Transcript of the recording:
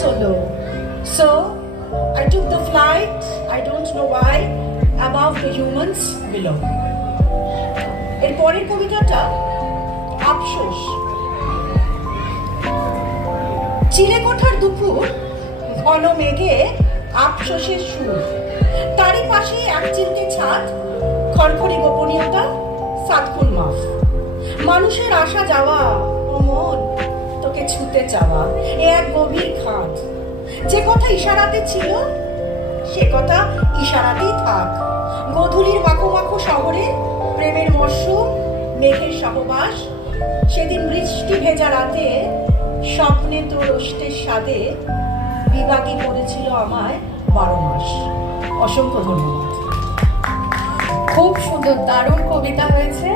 so low. So I took the flight, I don't know why, above the humans below. এর পরের কবিতাটা আফসোস। চিলেকোঠার দুপুর, ঘন মেঘে আফসোসের সুর, তারই পাশে এক চিলতে ছাদ, খড়খড়ি গোপনীয়তা, সাতক্ষণ মাফ। মানুষের আসা যাওয়া, ও মন তোকে ছুতে চাওয়া, এ এক গভীর খাদ। যে কথা ইশারাতে ছিল সে কথা ইশারাতেই থাক। গোধূলির মাখো মাখো শহরে প্রেমের মরশুম, মেঘের সহবাস। সেদিন বৃষ্টি ভেজা রাতে স্বপ্নে তোর ওষ্ঠের স্বাদে বিভাগী করেছিল আমায় 12 মাস। অসংখ্য ধন্যবাদ। খুব সুন্দর, দারুণ কবিতা হয়েছে।